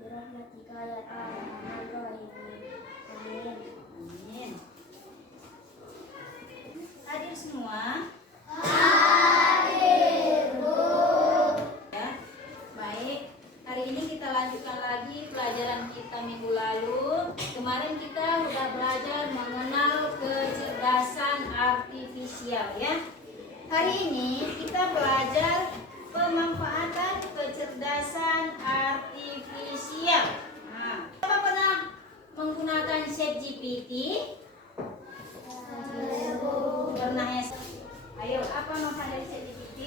birahmatika ya arhamar rahimin. Amin. Amin. Hadir semua? Hadir, Bu. Ya. Baik. Hari ini kita lanjutkan lagi pelajaran kita minggu lalu. Kemarin kita sudah belajar mengenal kecerdasan artifisial ya. Hari ini kita belajar pemanfaatan kecerdasan artifisial. Nah, siapa pernah menggunakan ChatGPT? Pernah ya? Ayo, apa manfaat dari ChatGPT?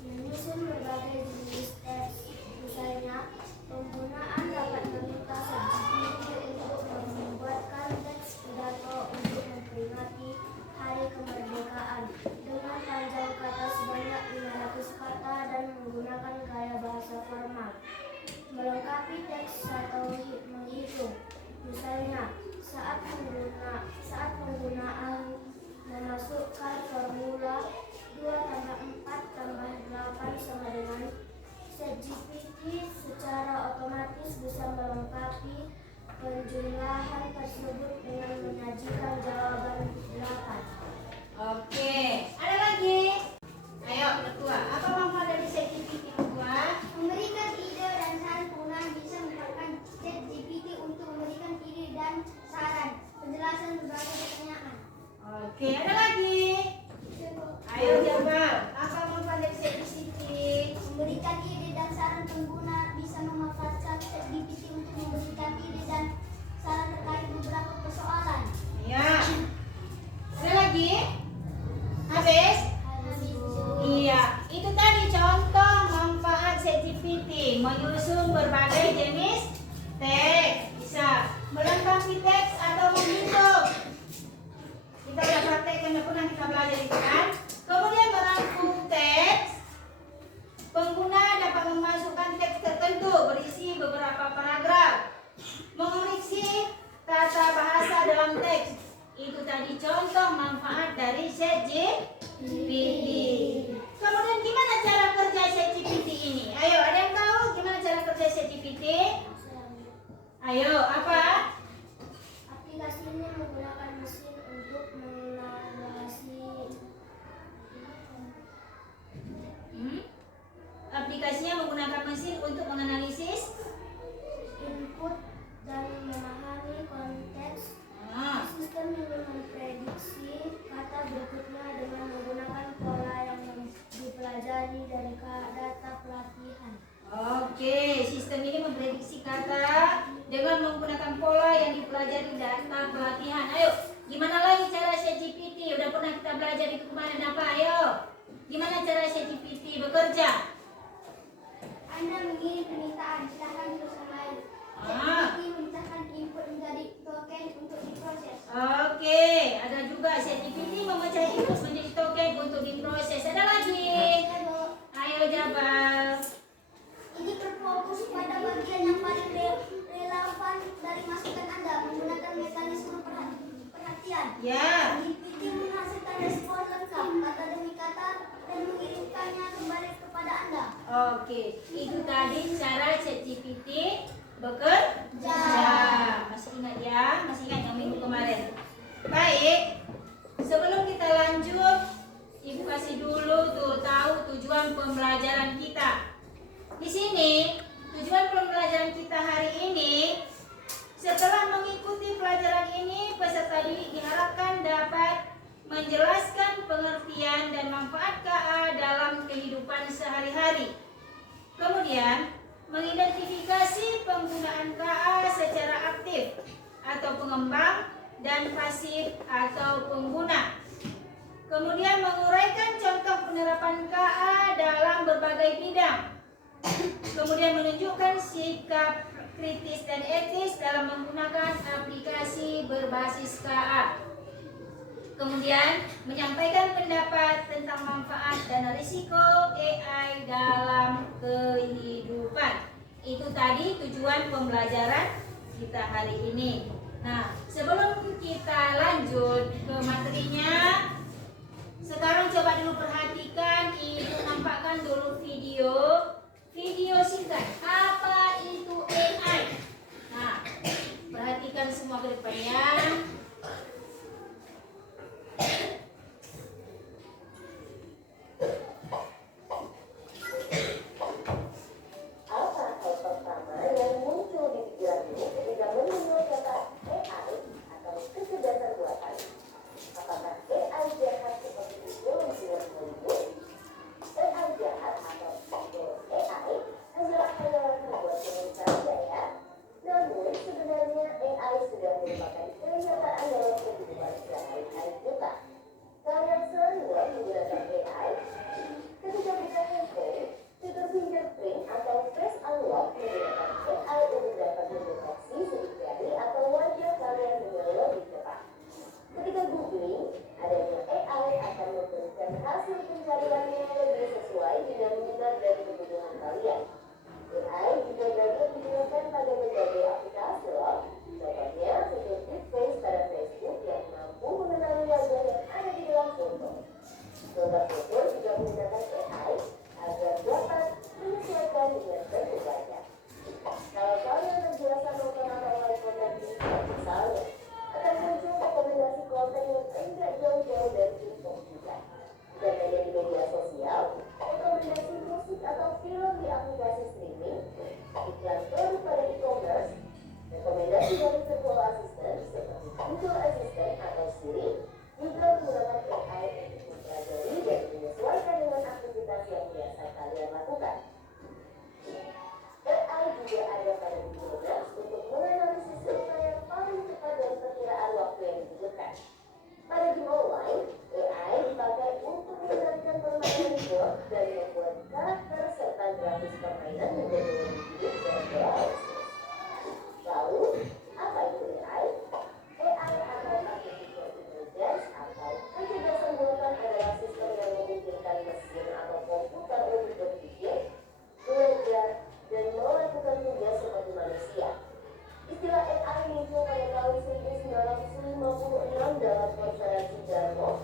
Menyusun berbagai jenis teks. Misalnya, penggunaan dapat meminta ChatGPT untuk membuatkan teks pidato untuk memperingati Hari Kemerdekaan dengan panjang kata sebanyak 500 kata dan menggunakan gaya bahasa formal. Melengkapi teks atau menghitung. Misalnya, saat penggunaan memasukkan formula 2 tambah 4 tambah 8 sama dengan ChatGPT secara otomatis bisa melengkapi penjumlahan tersebut dengan menyajikan jawaban 8. Oke, ada lagi? Ayo, berdua. Apa manfaat dari ChatGPT berdua? Memberikan ide dan saran penggunaan bisa menggunakan ChatGPT untuk memberikan ide dan saran penjelasan berbagai pertanyaan. Oke, ada lagi? Ayo jawab. Apa manfaat dari ChatGPT? Memberikan ide dan saran pengguna bisa memanfaatkan ChatGPT untuk memberikan ide dan saran terkait beberapa persoalan. Ya. Ada lagi? Habis? Iya, itu tadi contoh manfaat ChatGPT. Menyusun berbagai jenis teks, bisa melengkapi teks atau menghitung. Kita udah praktekkan, udah pernah kita belajar itu kan. Kemudian merangkum teks. Pengguna dapat memasukkan teks tertentu berisi beberapa paragraf. Mengoreksi tata bahasa dalam teks. Itu tadi contoh manfaat dari ChatGPT. Kemudian gimana cara kerja ChatGPT ini? Ayo, ada yang tahu gimana cara kerja ChatGPT? Ayo, apa? Aplikasi ini menggunakan mesin untuk menganalisis Aplikasinya menggunakan mesin untuk menganalisis input dan memahami konteks. Sistem ini memprediksi kata berikutnya dengan menggunakan pola yang dipelajari dari data pelatihan. Oke, sistem ini memprediksi kata dengan menggunakan pola yang dipelajari data pelatihan. Ayo, gimana lagi cara ChatGPT? Udah pernah kita belajar itu kemarin apa? Ayo, gimana cara ChatGPT bekerja? Anda mengirim permintaan, silahkan tuliskan lain. ChatGPT memintakan input menjadi token untuk diproses. Oke, ada juga ChatGPT memecah input menjadi token untuk diproses. Ada lagi? Ayo jawab. Ini berfokus pada bagian yang paling relevan dari masukan Anda menggunakan mekanisme perhatian. Ya. ChatGPT menghasilkan respon lengkap kata demi kata dan mengirimkannya kembali kepada Anda. Oke, itu tadi cara ChatGPT bekerja. Masih ingat ya? Masih ingat yang minggu kemarin? Baik. Sebelum kita lanjut, Ibu kasih dulu tuh tahu tujuan pembelajaran kita. Di sini, tujuan pembelajaran kita hari ini, setelah mengikuti pelajaran ini, peserta didik diharapkan dapat menjelaskan pengertian dan manfaat KA dalam kehidupan sehari-hari. Kemudian, mengidentifikasi penggunaan KA secara aktif atau pengembang dan pasif atau pengguna. Kemudian menguraikan contoh penerapan KA dalam berbagai bidang. Kemudian menunjukkan sikap kritis dan etis dalam menggunakan aplikasi berbasis KA. Kemudian menyampaikan pendapat tentang manfaat dan risiko AI dalam kehidupan. Itu tadi tujuan pembelajaran kita hari ini. Nah, sebelum kita lanjut ke materinya, sekarang coba dulu perhatikan, Ibu nampakkan dulu video agar hasil pencariannya lebih sesuai dengan minat dan kebutuhan kalian. AI juga dapat digunakan pada berbagai aplikasi loh. Contohnya seperti Face pada Facebook yang mampu mengenali wajah yang ada di dalam foto. Gambar foto juga menggunakan AI agar dapat menyesuaikan dengan bentuk wajah. Kalau kalian terbiasa nonton atau live konten di YouTube misalnya, akan muncul rekomendasi konten yang tidak jauh-jauh dari TikTok juga. Dan hanya di media sosial, rekomendasi musik atau film di aplikasi streaming, iklan produk pada e-commerce, rekomendasi dari virtual assistant seperti Google Assistant atau Siri juga menggunakan AI untuk mempelajari dan menyesuaikan dengan aktivitas yang biasa kalian lakukan. AI juga ada pada Google Maps untuk menganalisis rute yang paling cepat dan perkiraan waktu yang dibutuhkan. Pada game online, AI dipakai untuk mengendalikan permainan board dan membuat karakter serta grafis permainan menjadi lebih hidup dan realistis. Lalu, apa itu AI? AI atau Artificial Intelligence atau kecerdasan buatan adalah sistem yang memungkinkan mesin atau komputer untuk berpikir, belajar, dan melakukan tugas seperti manusia. Istilah AI muncul pada tahun 1956 dalam konferensi Dartmouth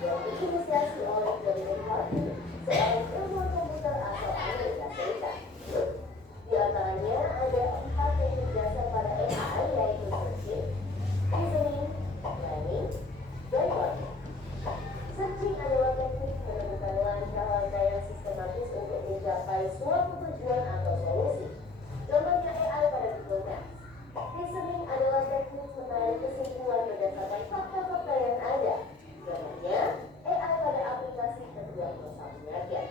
yang diinisiasi oleh John McCarthy, seorang ilmuwan komputer asal Amerika Serikat. Di antaranya ada 4 teknik dasar pada AI, yaitu searching, reasoning, planning, dan logic. Searching adalah teknik menemukan langkah-langkah yang sistematis untuk mencapai suatu tujuan atau solusi. Contohnya AI pada Google Maps. Reasoning adalah teknik menarik kesimpulan berdasarkan fakta-fakta yang ada. Contohnya AI pada aplikasi penjual dosa penyakit.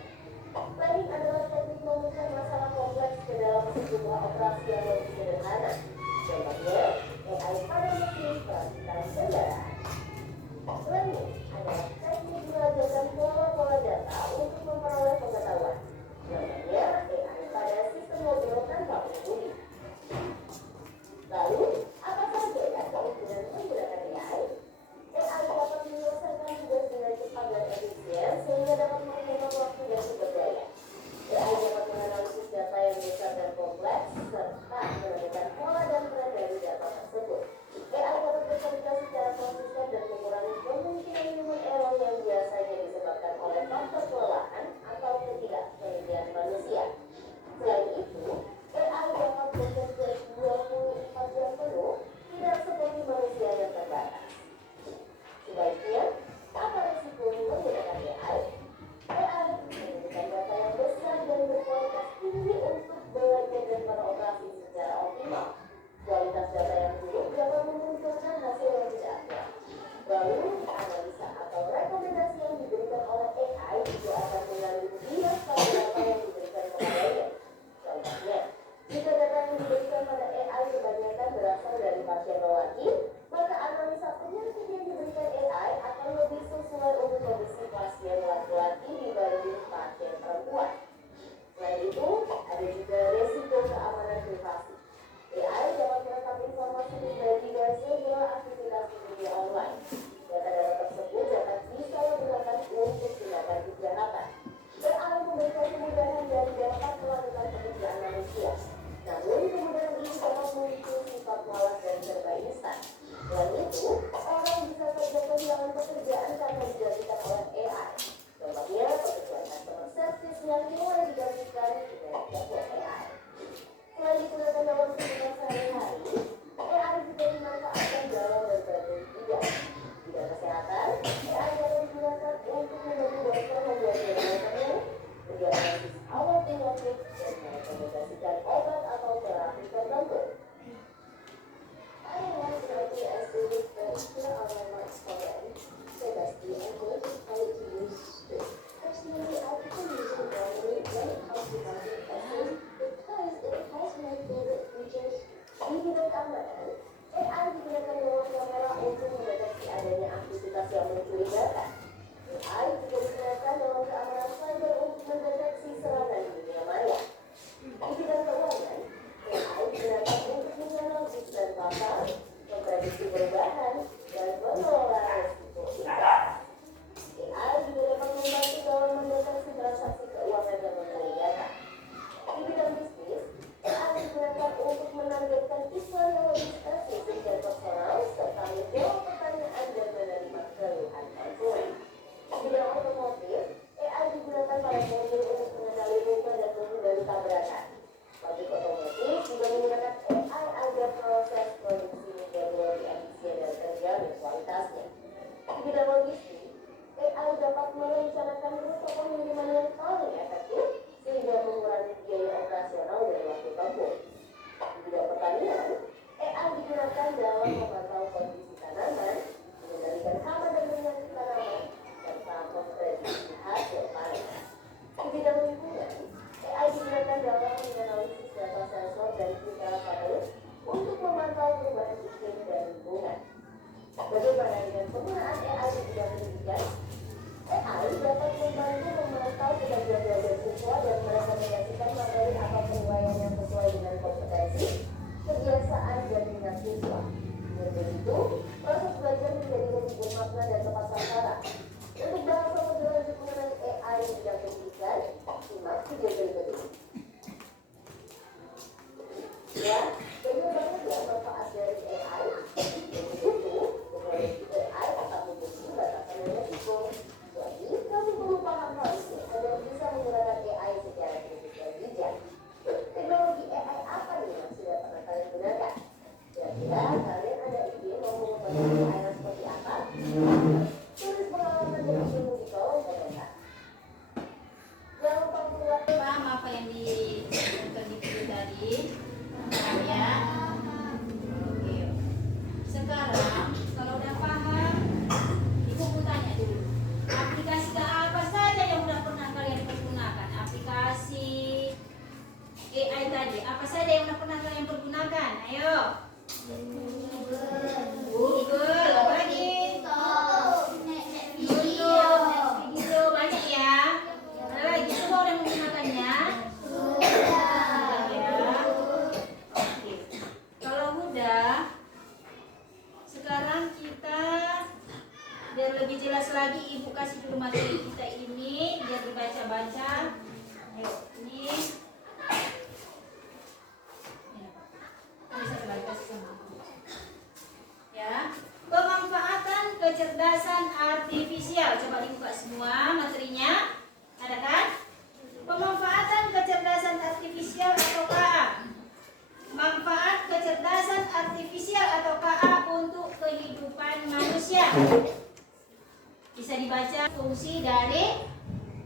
Planning adalah teknik memecah masalah kompleks ke dalam sebuah operasi yang lebih sederhana. Contohnya AI pada mesin perakitan kendaraan. Learning adalah teknik belajarkan pola-pola data untuk memperoleh pengetahuan. Contohnya AI pada sistem mobil tanpa pengemudi. Lalu, apa saja ya keunggulan menggunakan AI? AI dapat menyelesaikan tugas dengan cepat dan efisien sehingga dapat menghemat waktu dan sumber daya. AI dapat menganalisis data yang besar dan kompleks serta merencanakan rute pengiriman yang paling efektif sehingga mengurangi biaya operasional dan waktu tempuh. Di bidang pertanian, AI digunakan dalam memantau kondisi tanaman, mengendalikan hama dan penyakit tanaman, serta memprediksi hasil panen. Di bidang lingkungan, AI digunakan dalam menganalisis data sensor dan filter satelit untuk memantau perubahan iklim dan lingkungan. Bagaimana dengan penggunaan AI di bidang pendidikan? AI dapat membantu memantau kemajuan belajar siswa dan merekomendasikan materi atau penilaian yang sesuai dengan kompetensi, kebiasaan, dan minat siswa. Dengan begitu, proses belajar menjadi lebih bermakna dan tepat sasaran. Untuk bahas lebih lanjut mengenai AI di bidang pendidikan, simak video berikut ini. Ya, bagaimana ya manfaat dari AI? Itu, teknologi AI akan memiliki batasan dan risiko. Jadi, kami perlu paham hal ini agar bisa menggunakan AI secara kritis dan bijak. Teknologi AI apa nih yang sudah pernah kalian gunakan? Kira-kira kalian ada ide mau menggunakan AI seperti apa? Tulis pengalaman dan ilmu di kolom komentar. Jangan lupa buat Paham apa yang dijelaskan di video tadi? Paham ya? Oke. Sekarang kalau udah paham, ibu mau tanya dulu. Aplikasi apa saja yang udah pernah kalian pergunakan? Aplikasi AI tadi, apa saja yang udah pernah kalian pergunakan? Ayo. Google, apa lagi? Video banyak ya. Ada lagi semua udah menggunakannya. Ya. Oke. Kalau udah, sekarang kita biar lebih jelas lagi, ibu kasih dulu materi kita ini biar dibaca-baca. Ayo, ini. Bisa dibaca sama aku. Ya, pemanfaatan kecerdasan artifisial. Coba dibuka semua materinya. Ada kan? Pemanfaatan kecerdasan artifisial atau KA. Manfaat kecerdasan artifisial atau KA untuk kehidupan manusia. Bisa dibaca fungsi dari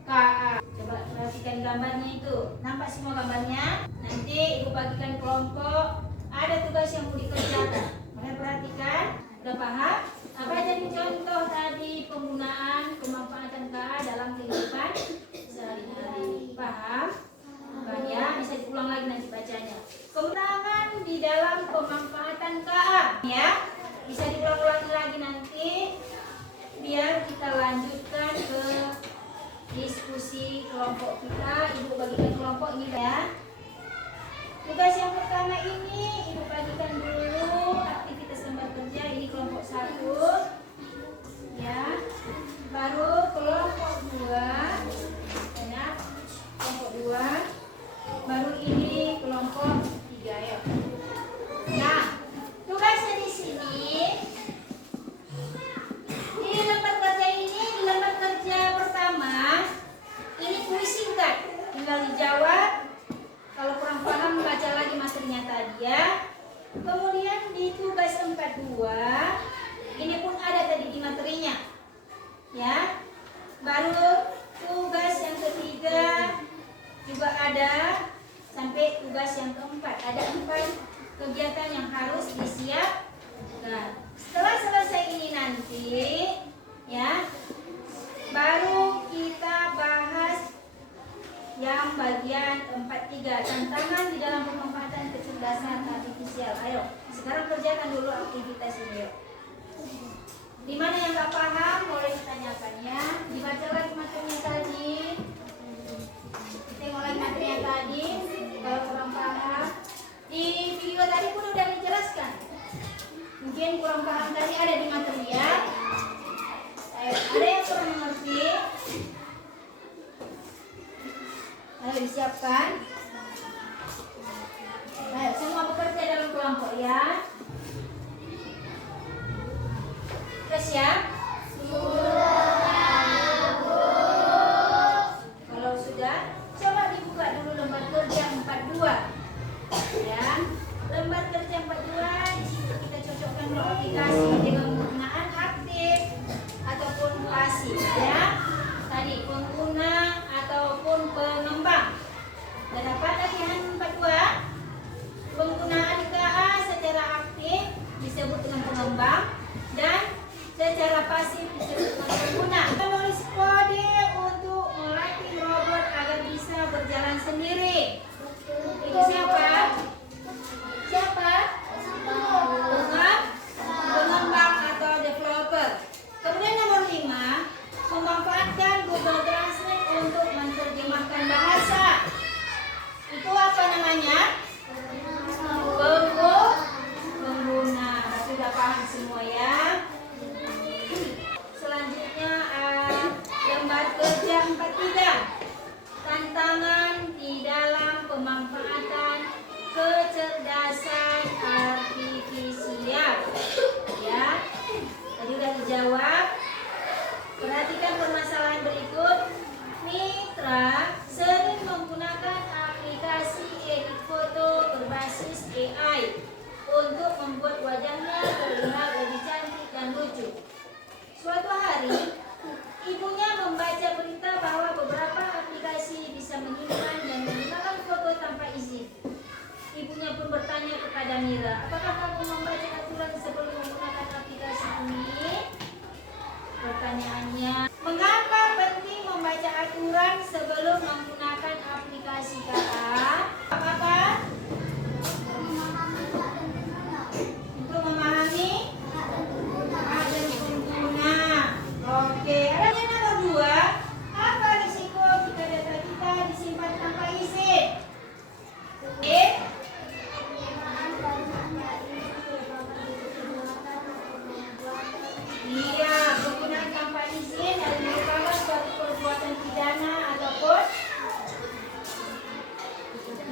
KA. Coba perhatikan gambarnya itu. Nampak semua gambarnya? Nanti ibu bagikan kelompok. Ada tugas yang mau dikerjakan. Kalian perhatikan. Udah paham? Apa jadi contoh tadi penggunaan pemanfaatan KA dalam kehidupan sehari-hari? Paham? Ya, bisa diulang lagi nanti bacanya. Kemenangan di dalam pemanfaatan KA, ya, bisa diulang lagi nanti biar kita lanjutkan ke diskusi kelompok kita. Ibu bagikan kelompok ini ya. Tugas yang pertama ini ibu bagikan dulu aktivitas lembar kerja, ini kelompok 1 ya. Baru kelompok 2 ya. Kelompok 2 baru ini kelompok 3 ya. Nah, tugasnya di sini di lembar kerja ini, di lembar kerja pertama ini kuis singkat, tinggal dijawab. Kalau kurang paham baca lagi materinya tadi ya. Kemudian di tugas 42 ini pun ada tadi di materinya ya. Baru tugas yang ketiga juga ada, sampai tugas yang keempat. Ada 4 kegiatan yang harus disiapkan. Setelah selesai ini nanti ya, baru kita bahas yang bagian 43, tantangan di dalam pemanfaatan kecerdasan artifisial. Ayo, sekarang kerjakan dulu aktivitas ini yuk. Di mana yang nggak paham boleh ditanyakan ya. Dibaca lagi materinya tadi. Tengok lagi materinya tadi. Kalau kurang paham, di video tadi pun udah dijelaskan. Mungkin kurang paham tadi ada di materi ya. Ayo, ada yang kurang mengerti? Ayo disiapkan. Ayo semua bekerja dalam kelompok ya. Sudah siap? Kalau sudah, coba dibuka dulu lembar kerja 42. Ya. Lembar kerja 42 di situ kita cocokkan aplikasi dengan penggunaan aktif ataupun pasif ya. kerja 43. Tantangan di dalam pemanfaatan kecerdasan artifisial. Ya, tadi udah dijawab. Perhatikan permasalahan berikut. Mitra sering menggunakan aplikasi edit foto berbasis AI untuk membuat wajahnya terlihat lebih cantik dan lucu. Suatu hari, ibunya membaca berita bahwa beberapa aplikasi bisa menyimpan dan menggunakan foto tanpa izin. Ibunya pun bertanya kepada Mira, apakah kamu membaca aturan sebelum menggunakan aplikasi ini? Pertanyaannya, mengapa penting membaca aturan sebelum menggunakan aplikasi KA? Apakah? Untuk memahami hak dan pengguna. Oke, ada yang nomor 2. Apa risiko jika data kita disimpan tanpa izin? Iya, penggunaan tanpa izin adalah merupakan suatu perbuatan pidana ataupun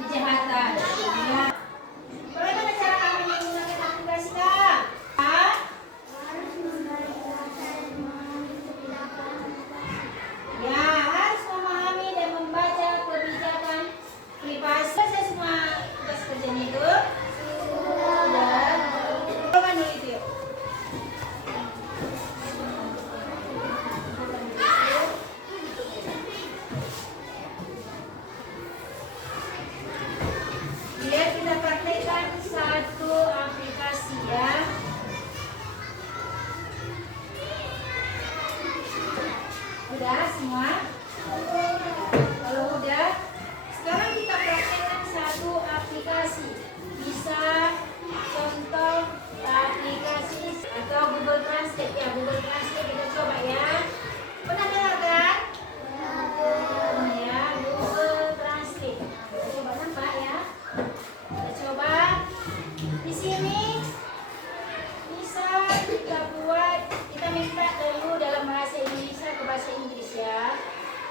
kejahatan. Ya. Bagaimana cara kami menggunakan aplikasi KA? Ya, harus memahami dan membaca kebijakan privasi. Saya semua tugas kerjanya itu. Sudah. Coba dulu itu yuk. Biar kita praktekkan satu aplikasi ya. Udah semua? Kalau udah, sekarang kita praktekkan satu aplikasi. Bisa contoh aplikasi atau Google Translate ya. Google Translate kita coba ya. Pernah dengar kan? Ya, Google Translate. Kita coba nampak ya. Kita coba di sini bisa kita buat, kita minta dulu dalam bahasa Indonesia ke bahasa Inggris ya.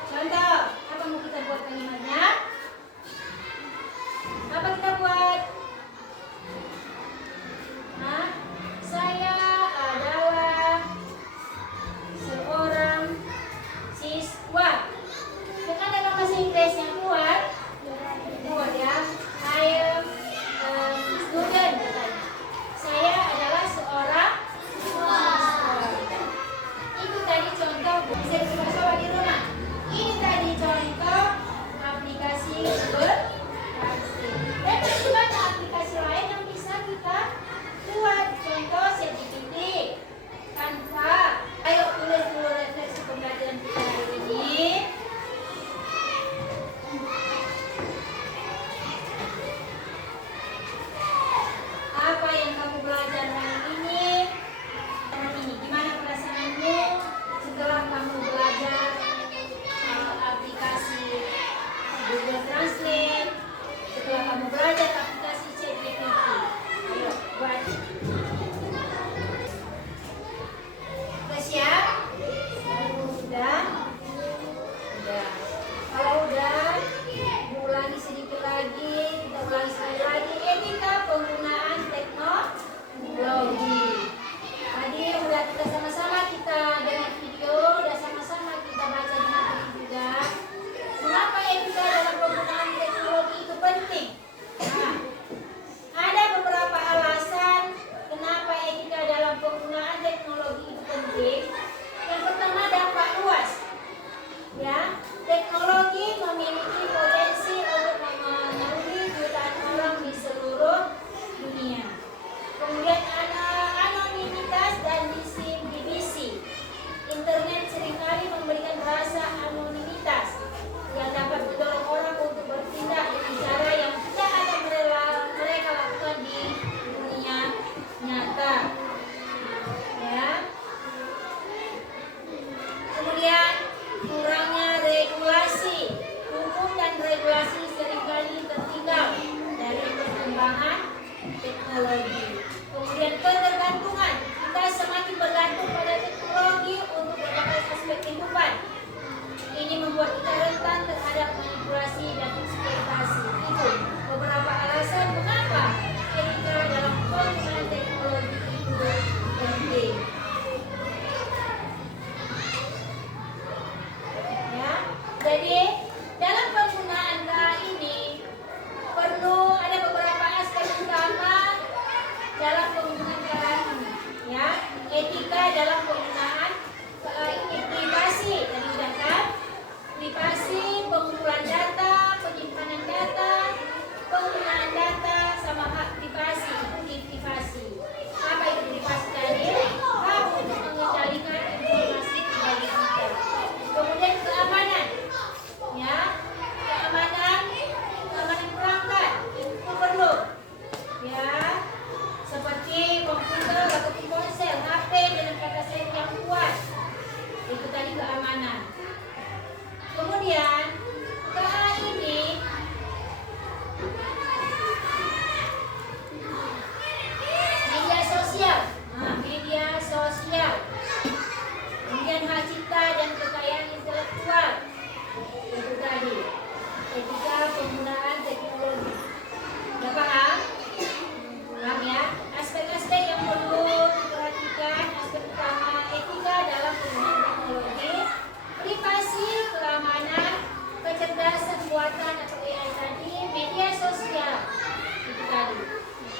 Contoh, apa mau kita buat kalimatnya? Apa kita buat? Nah, saya adalah seorang siswa. Dengan dalam bahasa Inggris yang kuat ya. I am a student. Saya adalah seorang siswa. Itu tadi contoh, bisa dicoba di rumah. Ini tadi contoh aplikasi Google Translate. Dan masih banyak aplikasi lain yang bisa kita buat. Contoh ChatGPT, Canva. Ayo tulis dulu refleksi pembelajaran kita hari ini. Apa yang kamu belajar hari ini? Gimana perasaanmu setelah kamu belajar aplikasi Google Translate? Setelah kamu belajar aplikasi ChatGPT? Ayo buat. Udah siap? Udah? Udah. Kalau udah, ulangi sedikit lagi. Kita ulangi sekali lagi. Etika penggunaan teknologi. Tadi udah kita sama-sama kita dengar video, udah sama-sama kita baca di materi juga. Mengapa etika dalam penggunaan teknologi itu penting? Nah, ada beberapa alasan kenapa etika dalam penggunaan teknologi itu penting. Yang pertama, dampak luas. Ya, teknologi memiliki potensi untuk memenuhi jutaan orang di seluruh dunia. Kemudian ada anonimitas dan disinhibisi. Internet seringkali memberikan rasa anonimitas yang dapat mendorong orang untuk bertindak dengan cara yang tidak akan mereka lakukan di dunia nyata. Ya. Kemudian kurangnya regulasi, hukum dan Jadi dalam penggunaan KA ini perlu ada beberapa aspek utama dalam penggunaan KA ini, ya. Etika dalam penggunaan KA ini, privasi, tadi sudah kan? Privasi, pengumpulan data, penyimpanan data, penggunaan data, sama hak privasi, itu privasi. Apa itu privasi tadi? Hak untuk mengendalikan informasi pribadi kita. Kemudian keamanan, ya, keamanan perangkat itu perlu, ya, seperti komputer ataupun ponsel, HP dengan kata seri yang kuat, itu tadi keamanan. Kemudian KA ini media sosial, media sosial. Kemudian hak cipta dan kekayaan intelektual, itu tadi etika penggunaan teknologi. Sudah paham? Paham ya? Aspek-aspek yang perlu diperhatikan, aspek utama etika dalam penggunaan teknologi, privasi, keamanan, kecerdasan buatan atau AI tadi, media sosial, itu tadi.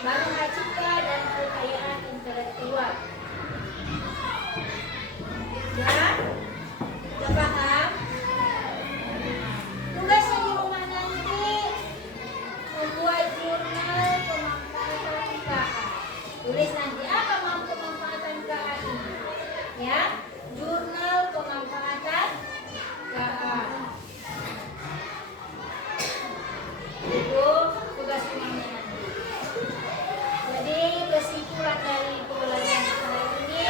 Baru hak cipta dan kekayaan intelektual. Ya? Sudah paham? Tugasnya di rumah nanti membuat jurnal pemanfaatan KA. Tulis nanti apa pemanfaatan KA ini, ya, jurnal pemanfaatan KA. Itu tugas rumahnya nanti. Jadi kesimpulan dari pelajaran kita hari ini,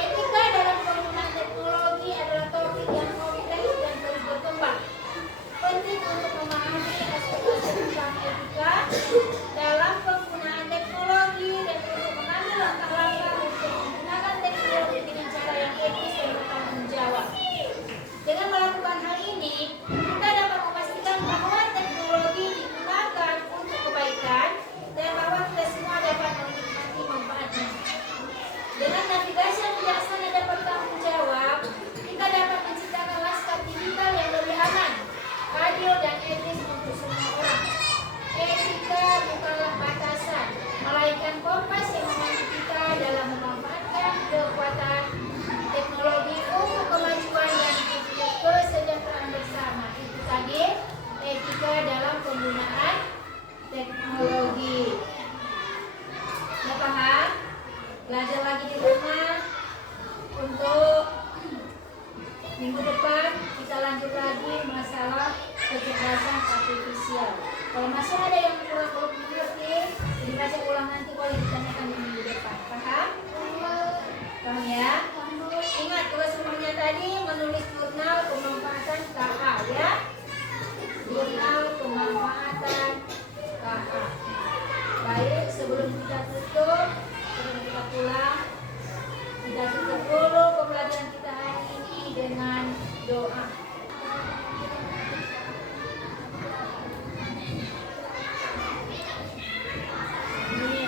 etika dalam penggunaan teknologi adalah topik yang kompleks dan terus berkembang. Penting untuk memahami aspek-aspek tentang etika dalam penggunaan teknologi dan untuk mengambil langkah-langkah untuk menggunakan teknologi dengan cara yang etis dan bertanggung jawab. Dengan melakukan hal ini, kita dapat memastikan bahwa teknologi digunakan untuk kebaikan dan bahwa kita semua dapat menikmati manfaatnya. Dengan navigasi yang bijaksana dan bertanggung jawab, kita dapat menciptakan lanskap digital yang lebih aman, adil dan etis untuk semua orang. Etika bukanlah batasan, melainkan kompas yang membantu kita dalam memanfaatkan kekuatan teknologi untuk kemajuan dan kesejahteraan bersama. Itu tadi etika dalam penggunaan teknologi. Sudah paham? Belajar lagi di rumah. Untuk minggu depan kita lanjut lagi masalah kecerdasan artifisial. Kalau masih ada yang kurang mengerti, dibaca ulang nanti kalau ditanyakan di minggu depan. Paham? Paham ya? Ingat tugas rumahnya tadi menulis jurnal pemanfaatan KA, ya. Jurnal pemanfaatan KA. Baik, sebelum kita tutup, sebelum kita pulang, kita tutup dulu pembelajaran kita hari ini dengan doa. Ini,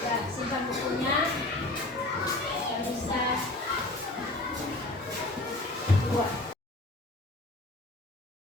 ya, simpan bukunya. Kita bisa buat.